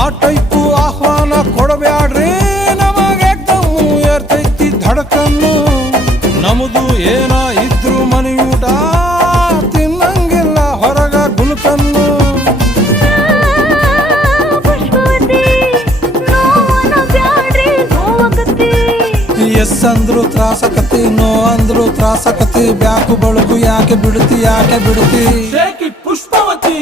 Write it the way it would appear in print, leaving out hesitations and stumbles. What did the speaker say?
ಆ ಟೈಪು ಆಹ್ವಾನ ಕೊಡಬ್ಯಾಡ್ರಿ, ನಮಗೆ ದಮ್ಮು ಏರ್ತೈತಿ ಧಡಕನ್ನು. ನಮ್ದು ಏನ ಇದ್ರು ಮನೆಯೂಟ, ತಿನ್ನಂಗಿಲ್ಲ ಹೊರಗ ಗುಲ್ಕನ್ನು. ಎಸ್ ಅಂದ್ರು ತ್ರಾಸಕತಿ, ನೋ ಅಂದ್ರು ತ್ರಾಸಕತಿ. ಬ್ಯಾಕು ಬಳಗು ಯಾಕೆ ಬಿಡುತ್ತಿ, ಯಾಕೆ ಬಿಡುತ್ತಿ. ಪುಷ್ಪವತಿ